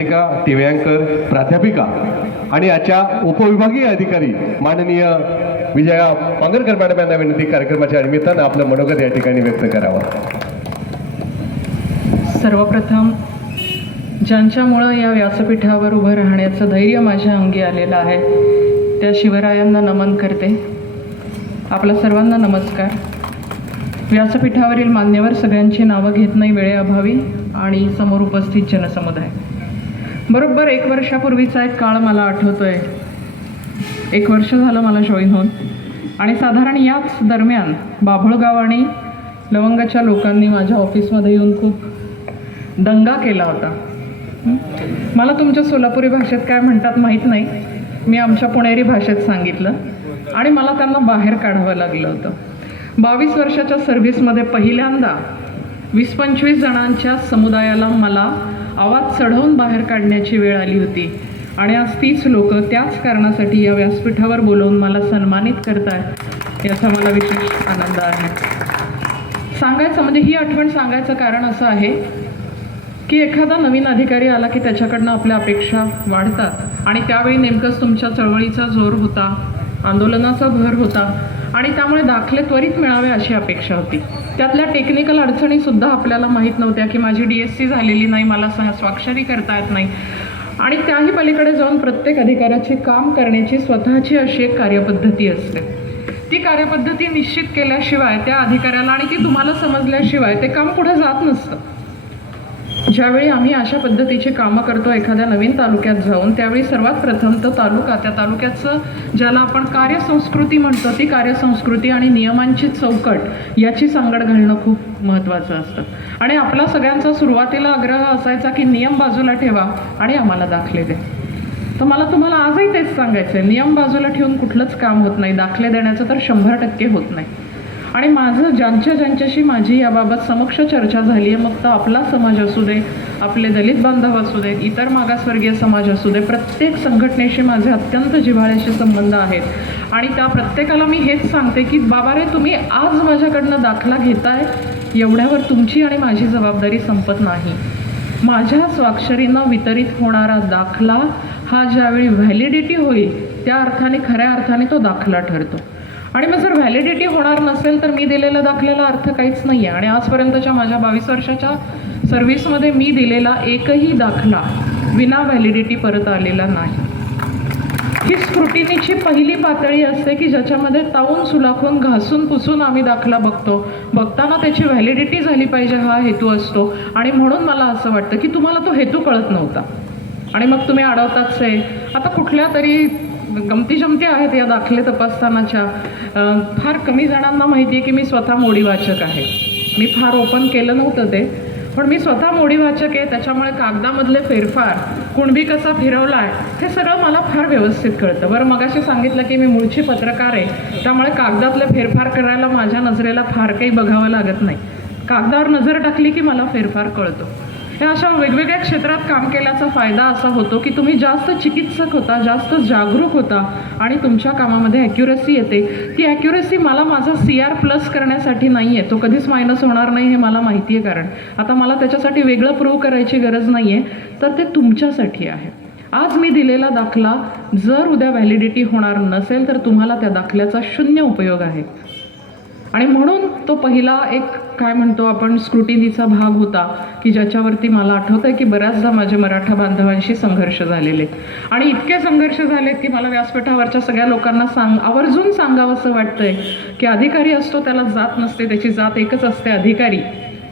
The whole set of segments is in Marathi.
प्राध्यापिका दिव्यांकर प्राध्यापिका आणि याच्या उपविभागीय अधिकारी माननीय विजया पांगरकर मॅडम यांना विनंती कार्यक्रमाच्या निमित्तानं आपलं मनोगत या ठिकाणी व्यक्त करावं. सर्वप्रथम ज्यांच्यामुळं या व्यासपीठावर उभं राहण्याचं धैर्य माझ्या अंगी आलेलं आहे त्या शिवरायांना नमन करते. आपल्या सर्वांना नमस्कार. व्यासपीठावरील मान्यवर सगळ्यांची नावं घेत नाही वेळेअभावी आणि समोर उपस्थित जनसमुदाय. बरोबर एक वर्षापूर्वीचा एक काळ मला आठवतोय. एक वर्ष झालं मला जॉईन होऊन. आणि साधारण याच दरम्यान बाभळगाव आणि लवंगाच्या लोकांनी माझ्या ऑफिसमध्ये येऊन खूप दंगा केला होता. मला तुमच्या सोलापुरी भाषेत काय म्हणतात माहीत नाही. मी आमच्या पुणेरी भाषेत सांगितलं. आणि मला त्यांना बाहेर काढावं लागलं होतं. बावीस वर्षाच्या सर्व्हिसमध्ये पहिल्यांदा वीस पंचवीस जणांच्या समुदायाला मला आवाज चढवून बाहेर काढण्याची वेळ आली होती. आणि आज तीच लोक त्याच कारणासाठी या व्यासपीठावर बोलवून मला सन्मानित करतात याचा मला विशेष आनंद आहे. सांगायचं म्हणजे ही आठवण सांगायचं कारण असं आहे की एखादा नवीन अधिकारी आला की त्याच्याकडनं आपल्या अपेक्षा वाढतात. आणि त्यावेळी नेमकंच तुमच्या चळवळीचा जोर होता आंदोलनाचा भर होता. आणि त्यामुळे दाखले त्वरित मिळावे अशी अपेक्षा होती. त्यातल्या टेक्निकल अडचणीसुद्धा आपल्याला माहीत नव्हत्या की माझी डी एस सी झालेली नाही मला सह स्वाक्षरी करता येत नाही. आणि त्याही पलीकडे जाऊन प्रत्येक अधिकाऱ्याची काम करण्याची स्वतःची अशी एक कार्यपद्धती असते. ती कार्यपद्धती निश्चित केल्याशिवाय त्या अधिकाऱ्याला आणि ती तुम्हाला समजल्याशिवाय ते काम पुढे जात नसतं. ज्यावेळी आम्ही अशा पद्धतीची कामं करतो एखाद्या नवीन तालुक्यात जाऊन त्यावेळी सर्वात प्रथम तर तालुका त्या तालुक्याचं ज्याला आपण कार्यसंस्कृती म्हणतो ती कार्यसंस्कृती आणि नियमांची चौकट याची सांगड घालणं खूप महत्त्वाचं असतं. आणि आपला सगळ्यांचा सुरुवातीला आग्रह असायचा की नियम बाजूला ठेवा आणि आम्हाला दाखले दे. तर मला तुम्हाला आजही तेच सांगायचं आहे नियम बाजूला ठेवून कुठलंच काम होत नाही दाखले देण्याचं तर शंभर टक्के होत नाही. आणि माझं ज्यांच्या ज्यांच्याशी माझी याबाबत समक्ष चर्चा झाली आहे मग तर आपला समाज असू दे आपले दलित बांधव असू दे इतर मागासवर्गीय समाज असू दे प्रत्येक संघटनेशी माझे अत्यंत जिव्हाळ्याशी संबंध आहेत. आणि त्या प्रत्येकाला मी हेच सांगते की बाबा रे तुम्ही आज माझ्याकडनं दाखला घेताय एवढ्यावर तुमची आणि माझी जबाबदारी संपत नाही. माझ्या स्वाक्षरीनं वितरित होणारा दाखला हा ज्यावेळी व्हॅलिडिटी होईल त्या अर्थाने खऱ्या अर्थाने तो दाखला ठरतो. आणि मग जर व्हॅलिडिटी होणार नसेल तर मी दिलेल्या दाखल्याला अर्थ काहीच नाही आहे आणि आजपर्यंतच्या माझ्या बावीस वर्षाच्या सर्व्हिसमध्ये मी दिलेला एकही दाखला विना व्हॅलिडिटी परत आलेला नाही. ही स्क्रुटिनीची पहिली पातळी असते की ज्याच्यामध्ये तावून सुलाखून घासून पुसून आम्ही दाखला बघतो. बघताना त्याची व्हॅलिडिटी झाली पाहिजे हा हेतू असतो. आणि म्हणून मला असं वाटतं की तुम्हाला तो हेतू कळत नव्हता. आणि मग तुम्ही अडवताच आहे. आता कुठल्या तरी गमती जमती आहेत या दाखले तपासतानाच्या. फार कमी जणांना माहिती आहे की मी स्वतः मोडी वाचक आहे. मी फार ओपन केलं नव्हतं ते. पण मी स्वतः मोडी वाचक आहे त्याच्यामुळे कागदामधले फेरफार कुणबी कसा फिरवला आहे हे सगळं मला फार व्यवस्थित कळतं. बरं मगाशी सांगितलं की मी मूळची पत्रकार आहे त्यामुळे कागदातले फेरफार करायला माझ्या नजरेला फार काही बघावं लागत नाही. कागदावर नजर टाकली की मला फेरफार कळतो. या अशा वेगवेगळ्या क्षेत्रात काम केल्याचा फायदा असा होतो की तुम्ही जास्त चिकित्सक होता जास्त जागरूक होता आणि तुमच्या कामामध्ये ॲक्युरसी येते. ती ॲक्युरसी मला माझा सी आर प्लस करण्यासाठी नाही आहे तो कधीच मायनस होणार नाही हे मला माहिती आहे कारण. आता मला त्याच्यासाठी वेगळं प्रूव्ह करायची गरज नाही आहे तर ते तुमच्यासाठी आहे. आज मी दिलेला दाखला जर उद्या व्हॅलिडिटी होणार नसेल तर तुम्हाला त्या दाखल्याचा शून्य उपयोग आहे. आणि म्हणून तो पहिला एक काय म्हणतो आपण स्क्रुटिनीचा भाग होता की ज्याच्यावरती मला आठवतं आहे की बऱ्याचदा माझे मराठा बांधवांशी संघर्ष झालेले. आणि इतके संघर्ष झालेत की मला व्यासपीठावरच्या सगळ्या लोकांना सांग आवर्जून सांगावं असं वाटतंय की अधिकारी असतो त्याला जात नसते त्याची जात एकच असते अधिकारी.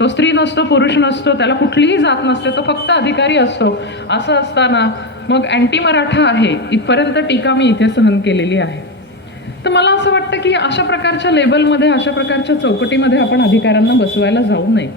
तो स्त्री नसतो पुरुष नसतो त्याला कुठलीही जात नसते तो फक्त अधिकारी असतो. असं असताना मग अँटी मराठा आहे इथपर्यंत टीका मी इथे सहन केलेली आहे. तर मला असं वाटतं की अशा प्रकारच्या लेबलमध्ये अशा प्रकारच्या चौकटीमध्ये आपण अधिकाऱ्यांना बसवायला जाऊ नये.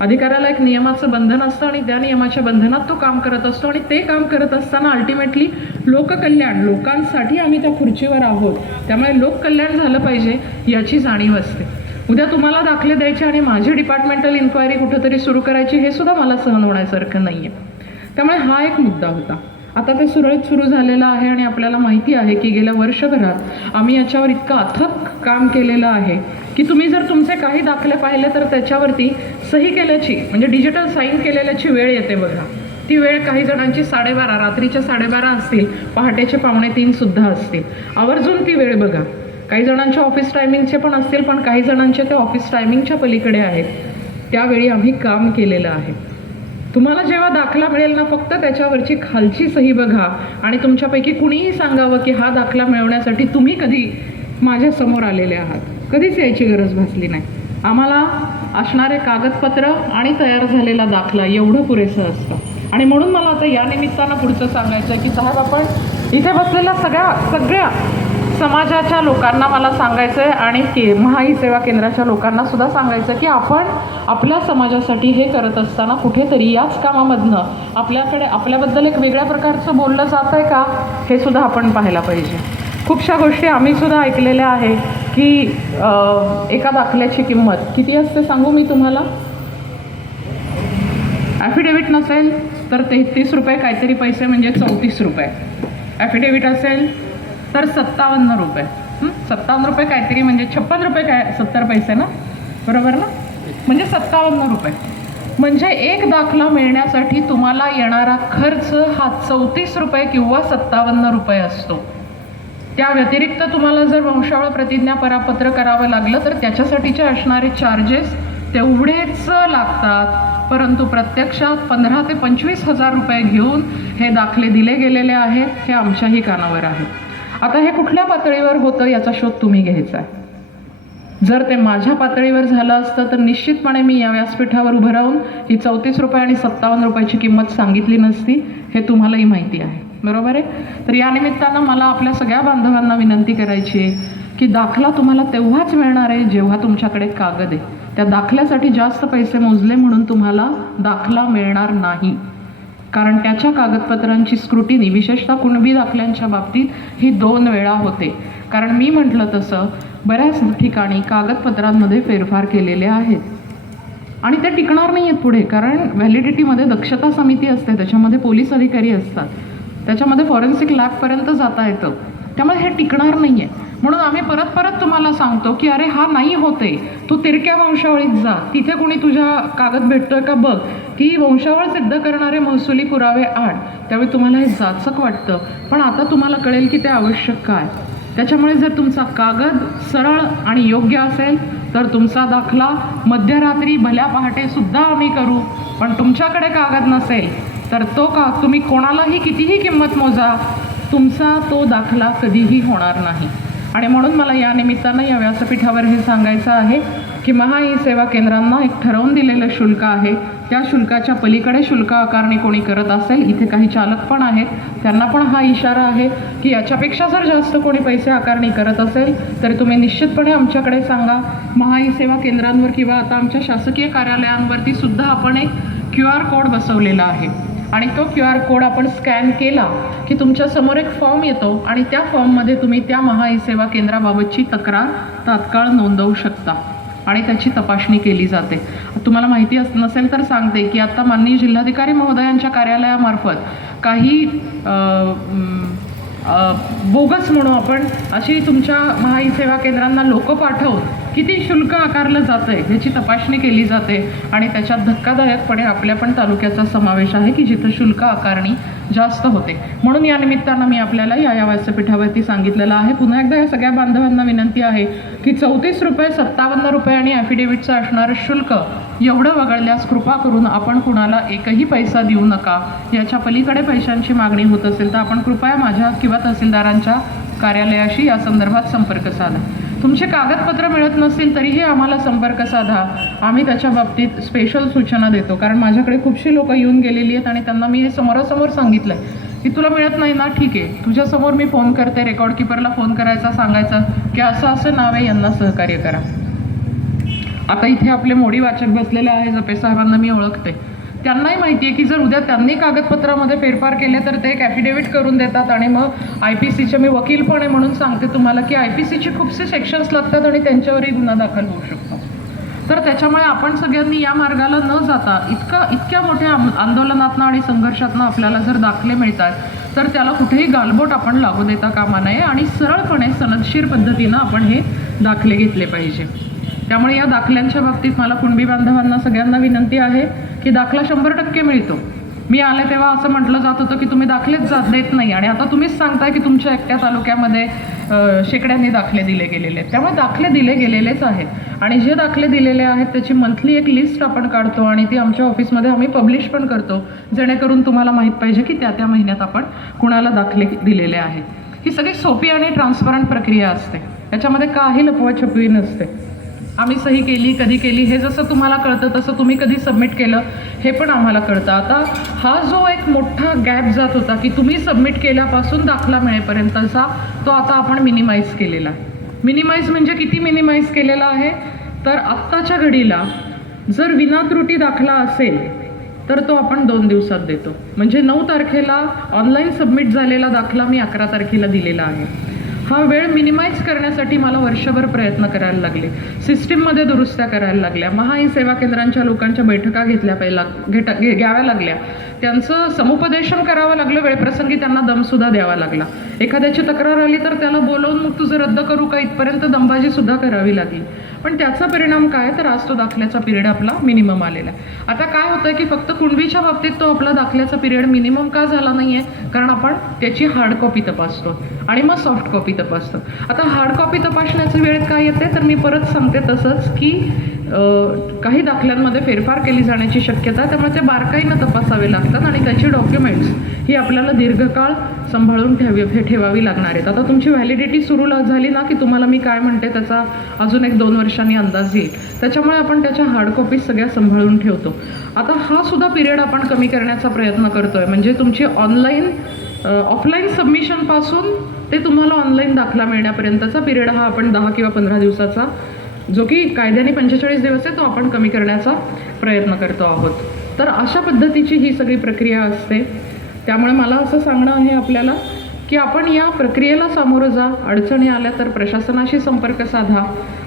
अधिकाऱ्याला एक नियमाचं बंधन असतं आणि त्या नियमाच्या बंधनात तो काम करत असतो आणि ते काम करत असताना अल्टिमेटली लोककल्याण लोकांसाठी आम्ही त्या खुर्चीवर आहोत. त्यामुळे लोककल्याण झालं पाहिजे याची जाणीव असते. उद्या तुम्हाला दाखले द्यायचे आणि माझी डिपार्टमेंटल इन्क्वायरी कुठंतरी सुरू करायची हे सुद्धा मला सहन होण्यासारखं नाही आहे त्यामुळे हा एक मुद्दा होता. आता ते सुरळीत सुरू झालेलं आहे आणि आपल्याला माहिती आहे की गेल्या वर्षभरात आम्ही याच्यावर इतकं अथक काम केलेलं आहे की तुम्ही जर तुमचे काही दाखले पाहिले तर त्याच्यावरती सही केल्याची म्हणजे डिजिटल साईन केलेल्याची वेळ येते बघा. ती वेळ काही जणांची साडेबारा रात्रीच्या साडेबारा असतील पहाटेचे पावणे तीन सुद्धा असतील. आवर्जून ती वेळ बघा. काही जणांच्या ऑफिस टायमिंगचे पण असतील पण काही जणांचे ते ऑफिस टायमिंगच्या पलीकडे आहेत. त्यावेळी आम्ही काम केलेलं आहे. तुम्हाला जेव्हा दाखला मिळेल ना फक्त त्याच्यावरची खालची सही बघा. आणि तुमच्यापैकी कुणीही सांगावं की हा दाखला मिळवण्यासाठी तुम्ही कधी माझ्यासमोर आलेले आहात. कधीच यायची गरज भासली नाही. आम्हाला असणारे कागदपत्र आणि तयार झालेला दाखला एवढं पुरेसं असतं. आणि म्हणून मला आता या निमित्तानं पुढचं सांगायचं आहे की साहेब आपण इथे बसलेल्या सगळ्या सगळ्या समाजाच्या लोकांना मला सांगायचं आहे आणि के महाई सेवा केंद्राच्या लोकांना सुद्धा सांगायचं की आपण आपल्या समाजासाठी हे करत असताना कुठेतरी याच कामामधनं आपल्याकडे आपल्याबद्दल एक वेगळ्या प्रकारचं बोललं जात आहे का? हे सुद्धा आपण पाहायला पाहिजे. खूपशा गोष्टी आम्ही सुद्धा ऐकलेल्या आहे की एका दाखल्याची किंमत किती असते सांगू मी तुम्हाला? ॲफिडेविट नसेल तर तेहतीस रुपये काहीतरी पैसे म्हणजे चौतीस रुपये. ॲफिडेविट असेल तर सत्तावन्न रुपये. सत्तावन्न रुपये काहीतरी म्हणजे छप्पन रुपये काय? सत्तर पैसे ना? बरोबर ना? म्हणजे सत्तावन्न रुपये. म्हणजे एक दाखला मिळण्यासाठी तुम्हाला येणारा खर्च हा चौतीस रुपये किंवा सत्तावन्न रुपये असतो. त्या व्यतिरिक्त तुम्हाला जर वंशावळ प्रतिज्ञा परापत्र करावं लागलं तर त्याच्यासाठीचे असणारे चार्जेस तेवढेच लागतात. परंतु प्रत्यक्षात पंधरा ते पंचवीस हजार रुपये घेऊन हे दाखले दिले गेलेले आहेत हे आमच्याही कानावर आहे. आता हे कुठल्या पातळीवर होतं याचा शोध तुम्ही घ्यायचा आहे. जर ते माझ्या पातळीवर झालं असतं तर निश्चितपणे मी या व्यासपीठावर उभं राहून ही चौतीस रुपये आणि सत्तावन्न रुपयाची किंमत सांगितली नसती हे तुम्हालाही माहिती आहे. बरोबर आहे? तर या निमित्तानं मला आपल्या सगळ्या बांधवांना विनंती करायची आहे की दाखला तुम्हाला तेव्हाच मिळणार आहे जेव्हा तुमच्याकडे कागद आहे. त्या दाखल्यासाठी जास्त पैसे मोजले म्हणून तुम्हाला दाखला मिळणार नाही. कारण त्याच्या कागदपत्रांची स्क्रुटिनी विशेषतः कुणबी दाखल्यांच्या बाबतीत ही दोन वेळा होते. कारण मी म्हटलं तसं बऱ्याच ठिकाणी कागदपत्रांमध्ये फेरफार केलेले आहेत. आणि ते टिकणार नाही आहेत पुढे कारण व्हॅलिडिटीमध्ये दक्षता समिती असते त्याच्यामध्ये पोलीस अधिकारी असतात. त्याच्यामध्ये फॉरेन्सिक लॅबपर्यंत जाता येतं. त्यामुळे हे टिकणार नाही आहे म्हणून आम्ही परत परत तुम्हाला सांगतो की अरे हा नाही होते. तू तिरक्या वंशावळीत जा. तिथे कोणी तुझ्या कागद भेटतोय का बघ. की वंशावळ सिद्ध करणारे महसुली पुरावे आण त्यावेळी तुम्हाला हे जाचक वाटतं. पण आता तुम्हाला कळेल की ते आवश्यक काय. त्याच्यामुळे जर तुमचा कागद सरळ आणि योग्य असेल तर तुमचा दाखला मध्यरात्री भल्या पहाटेसुद्धा आम्ही करू. पण तुमच्याकडे कागद नसेल तर तो का तुम्ही कोणालाही कितीही किंमत मोजा. तुमचा तो दाखला कधीही होणार नाही. आणि म्हणून मला या निमित्तानं या व्यासपीठावर हे सांगायचं आहे की महा ई सेवा केंद्रांना एक ठरवून दिलेलं शुल्क आहे. त्या शुल्काच्या पलीकडे शुल्क आकारणी कोणी करत असेल इथे काही चालक पण आहेत. त्यांना पण हा इशारा आहे की याच्यापेक्षा जर जास्त कोणी पैसे आकारणी करत असेल तर तुम्ही निश्चितपणे आमच्याकडे सांगा. महा ई सेवा केंद्रांवर किंवा आता आमच्या शासकीय कार्यालयांवरती सुद्धा आपण एक क्यू आर कोड बसवलेला आहे. आणि तो क्यू आर कोड आपण स्कॅन केला की तुमच्यासमोर एक फॉर्म येतो आणि त्या फॉर्ममध्ये तुम्ही त्या महा ई सेवा केंद्राबाबतची तक्रार तात्काळ नोंदवू शकता. आणि त्याची तपासणी केली जाते. तुम्हाला माहिती अस नसेल तर सांगते की आता माननीय जिल्हाधिकारी महोदयांच्या कार्यालयामार्फत काही बोगस म्हणू आपण अशी तुमच्या महाई सेवा केंद्रांना लोक पाठवून किती शुल्क आकारलं जातं आहे ह्याची तपासणी केली जाते आणि त्याच्यात धक्कादायकपणे आपल्या पण तालुक्याचा समावेश आहे की जिथं शुल्क आकारणी जास्त होते. म्हणून या निमित्तानं मी आपल्याला या या व्यासपीठावरती सांगितलेलं आहे. पुन्हा एकदा या सगळ्या बांधवांना विनंती आहे की चौतीस रुपये सत्तावन्न रुपये आणि ॲफिडेव्हिटचं असणारं शुल्क एवढं वगळल्यास कृपा करून आपण कुणाला एकही पैसा देऊ नका. याच्या पलीकडे पैशांची मागणी होत असेल तर आपण कृपया माझ्या किंवा तहसीलदारांच्या कार्यालयाशी या संदर्भात संपर्क साधा. तुमचे कागदपत्र मिळत नसतील तरीही आम्हाला संपर्क साधा. आम्ही त्याच्या बाबतीत स्पेशल सूचना देतो. कारण माझ्याकडे खूपशी लोकं येऊन गेलेली आहेत आणि त्यांना मी हे समोरासमोर सांगितलं आहे की तुला मिळत नाही ना? ठीक आहे. तुझ्यासमोर मी फोन करते. रेकॉर्ड किपरला फोन करायचा सांगायचा की असं असं नाव आहे यांना सहकार्य करा. आता इथे आपले मोडी वाचक बसलेले आहे जपे साहेबांना मी ओळखते. त्यांनाही माहिती आहे की जर उद्या त्यांनी कागदपत्रामध्ये फेरफार केले तर ते एक ॲफिडेविट करून देतात आणि मग आय पी सीचे मी वकील पण आहे म्हणून सांगते तुम्हाला की आय पी सीचे खूपसे सेक्शन्स लागतात आणि त्यांच्यावरही गुन्हा दाखल होऊ शकतो. तर त्याच्यामुळे आपण सगळ्यांनी या मार्गाला न जाता इतकं इतक्या मोठ्या आम- आंदोलनातनं आणि संघर्षातनं आपल्याला जर दाखले मिळतात तर त्याला कुठेही गालबोट आपण लागू देता कामा नये आणि सरळपणे सनदशीर पद्धतीनं आपण हे दाखले घेतले पाहिजे. त्यामुळे या दाखल्यांच्या बाबतीत मला कुणबी बांधवांना सगळ्यांना विनंती आहे. की दाखला शंभर टक्के मिळतो. मी आले तेव्हा असं म्हटलं जात होतं की तुम्ही दाखलेच जात देत नाही आणि आता तुम्हीच सांगताय की तुमच्या एकट्या तालुक्यामध्ये शेकड्यांनी दाखले दिले गेलेले. आहेत त्यामुळे दाखले दिले गेलेलेच आहेत. आणि जे दाखले दिलेले आहेत त्याची मंथली एक लिस्ट आपण काढतो आणि ती आमच्या ऑफिसमध्ये आम्ही पब्लिश पण करतो. जेणेकरून तुम्हाला माहीत पाहिजे की त्या त्या महिन्यात आपण कुणाला दाखले दिलेले आहेत. ही सगळी सोपी आणि ट्रान्सपरंट प्रक्रिया असते. त्याच्यामध्ये काही लपवाछपवी नसते. आम्ही सही केली कधी केली हे जसं तुम्हाला कळतं तसं तुम्ही कधी सबमिट केलं हे पण आम्हाला कळतं. आता हा जो एक मोठा गॅप जात होता की तुम्ही सबमिट केल्यापासून दाखला मिळेपर्यंतचा तो आता आपण मिनिमाइज केलेला. मिनिमाइज म्हणजे किती मिनिमाइज केलेला आहे? तर आत्ताच्या घडीला जर विनात्रुटी दाखला असेल तर तो आपण दोन दिवसात देतो. म्हणजे नऊ तारखेला ऑनलाईन सबमिट झालेला दाखला मी अकरा तारखेला दिलेला आहे. हा वेळ मिनिमाइज करण्यासाठी मला वर्षभर प्रयत्न करायला लागले. सिस्टीममध्ये दुरुस्त्या करायला लागल्या. महाई सेवा केंद्रांच्या लोकांच्या बैठका घेतल्या पहिला घेटा घे घ्याव्या लागल्या. त्यांचं समुपदेशन करावं लागलं वेळप्रसंगी त्यांना दमसुद्धा द्यावा लागला. एखाद्याची तक्रार आली तर त्याला बोलवून मग तुझं रद्द करू का? इथपर्यंत दमबाजीसुद्धा करावी लागली. पण त्याचा परिणाम काय? तर आज तो दाखल्याचा पिरियड आपला मिनिमम आलेला आहे. आता काय होतं की फक्त कुणबीच्या बाबतीत तो आपला दाखल्याचा पिरियड मिनिमम का झाला नाही आहे कारण आपण त्याची हार्ड कॉपी तपासतो आणि मग सॉफ्ट कॉपी तपासतो. आता हार्ड कॉपी तपासण्याची वेळ काय येते तर मी परत सांगते तसंच की काही दाखल्यांमध्ये फेरफार केली जाण्याची शक्यता आहे त्यामुळे ते बारकाईनं तपासावे लागतात आणि त्याची डॉक्युमेंट्स ही आपल्याला दीर्घकाळ सांभाळून ठेवी ठेवावी लागणार आहेत. आता तुमची व्हॅलिडिटी सुरू झाली ना की तुम्हाला मी काय म्हणते त्याचा अजून एक दोन वर्षांनी अंदाज येईल. त्याच्यामुळे आपण त्याच्या हार्ड कॉपीज सगळ्या सांभाळून ठेवतो. आता हा सुद्धा पिरियड आपण कमी करण्याचा प्रयत्न करतोय. म्हणजे तुमची ऑनलाईन ऑफलाईन सबमिशनपासून ते तुम्हाला ऑनलाईन दाखला मिळण्यापर्यंतचा पिरियड हा आपण दहा किंवा पंधरा दिवसाचा जो की कायद्याने पंचेचाळीस दिवस आहे तो आपण कमी करण्याचा प्रयत्न करतो आहोत. तर अशा पद्धतीची ही सगळी प्रक्रिया असते. त्यामुळे मला असं सांगणं आहे आपल्याला की आपण या प्रक्रियेला सामोरं जा. अडचणी आल्या तर प्रशासनाशी संपर्क साधा.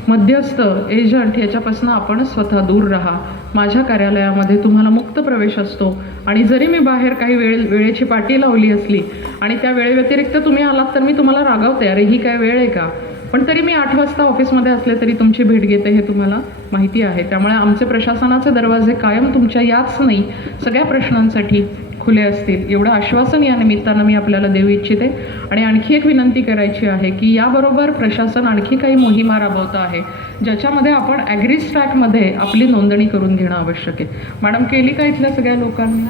मध्यस्थ एजंट याच्यापासून आपण स्वतः दूर राहा. माझ्या कार्यालयामध्ये तुम्हाला मुक्त प्रवेश असतो. आणि जरी मी बाहेर काही वेळ वेळेची पाटी लावली असली आणि त्या वेळेव्यतिरिक्त तुम्ही आलात तर मी तुम्हाला रागावते. अरे ही काय वेळ आहे का? पण तरी मी आठ वाजता ऑफिसमध्ये असले तरी तुमची भेट घेते हे तुम्हाला माहिती आहे. त्यामुळे आमचे प्रशासनाचे दरवाजे कायम तुमच्या याच नाही. सगळ्या प्रश्नांसाठी खुले असतील. एवढं आश्वासन या निमित्तानं मी आपल्याला देऊ इच्छिते. आणि आणखी एक विनंती करायची आहे की याबरोबर प्रशासन आणखी काही मोहिमा राबवतं आहे ज्याच्यामध्ये आपण ॲग्रिस्ट्रॅकमध्ये आपली नोंदणी करून घेणं आवश्यक आहे. मॅडम केली का इथल्या सगळ्या लोकांनी?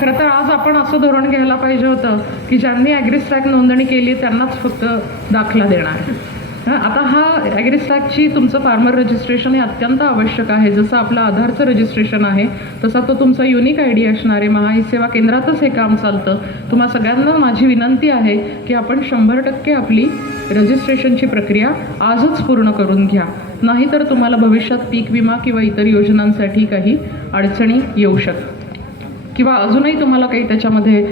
खरं तर आज आपण असं धोरण घ्यायला पाहिजे होतं की ज्यांनी ॲग्रिस्ट्रॅक नोंदणी केली त्यांनाच फक्त दाखला देणार. आहे आता हा ॲग्रिस्टॅकची तुमचं फार्मर रजिस्ट्रेशन हे अत्यंत आवश्यक आहे. जसं आपलं आधारचं रजिस्ट्रेशन आहे तसा तो तुमचा युनिक आय डी असणार आहे. महाई सेवा केंद्रातच हे काम चालतं. तुम्हा सगळ्यांना माझी विनंती आहे की आपण शंभर टक्के आपली रजिस्ट्रेशनची प्रक्रिया आजच पूर्ण करून घ्या. नाहीतर तुम्हाला भविष्यात पीक विमा किंवा इतर योजनांसाठी काही अडचणी येऊ शकतात. किंवा अजूनही तुम्हाला काही त्याच्यामध्ये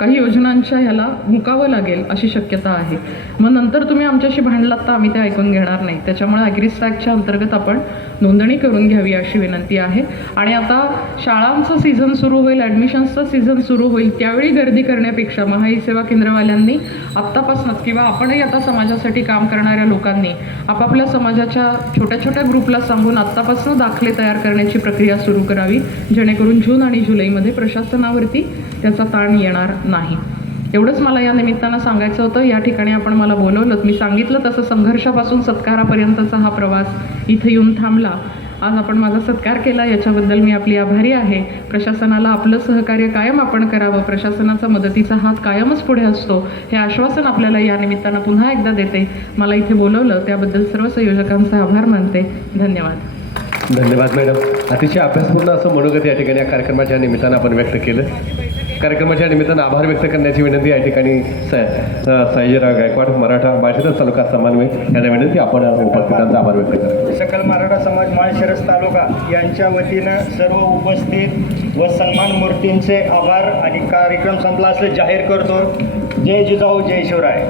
काही योजनांच्या ह्याला मुकावं लागेल अशी शक्यता आहे. मग नंतर तुम्ही आमच्याशी भांडलात तर आम्ही ते ऐकून घेणार नाही. त्याच्यामुळे ॲग्रीस्टॅकच्या अंतर्गत आपण नोंदणी करून घ्यावी अशी विनंती आहे. आणि आता शाळांचं सीझन सुरू होईल ॲडमिशन्सचं सीझन सुरू होईल त्यावेळी गर्दी करण्यापेक्षा महाई सेवा केंद्रवाल्यांनी आत्तापासूनच किंवा आपणही आता समाजासाठी काम करणाऱ्या लोकांनी आपापल्या समाजाच्या छोट्या छोट्या ग्रुपला सांगून आत्तापासून दाखले तयार करण्याची प्रक्रिया सुरू करावी. जेणेकरून जून आणि जुलैमध्ये प्रशासनावरती त्याचा ताण येणार नाही. एवढंच मला या निमित्तानं सांगायचं होतं. या ठिकाणी आपण मला बोलवलं मी सांगितलं तसं संघर्षापासून सत्कारापर्यंतचा हा प्रवास इथे येऊन थांबला. आज आपण माझा सत्कार केला. याच्याबद्दल मी आपली आभारी आहे. प्रशासनाला आपलं सहकार्य कायम आपण करावं. प्रशासनाचा मदतीचा हात कायमच पुढे असतो. हे आश्वासन आपल्याला या निमित्तानं पुन्हा एकदा देते. मला इथे बोलवलं. त्याबद्दल सर्व संयोजकांचा आभार मानते. धन्यवाद. धन्यवाद मॅडम अतिशय अभ्यासपूर्ण असं मनोगत या ठिकाणी या कार्यक्रमाच्या निमित्तानं आपण व्यक्त केलं. कार्यक्रमाच्या निमित्तानं आभार व्यक्त करण्याची विनंती या ठिकाणी स- सयाजीराव गायकवाड मराठा भाषेतच तालुका समन्वय यांना विनंती. आपण उपस्थितांचा आभार व्यक्त करा सकल मराठा समाज माळशिरस तालुका यांच्या वतीनं सर्व उपस्थित व सन्मान मूर्तींचे आभार आणि कार्यक्रम संपला असं जाहीर करतो. जय जिजाऊ जय शिवराय.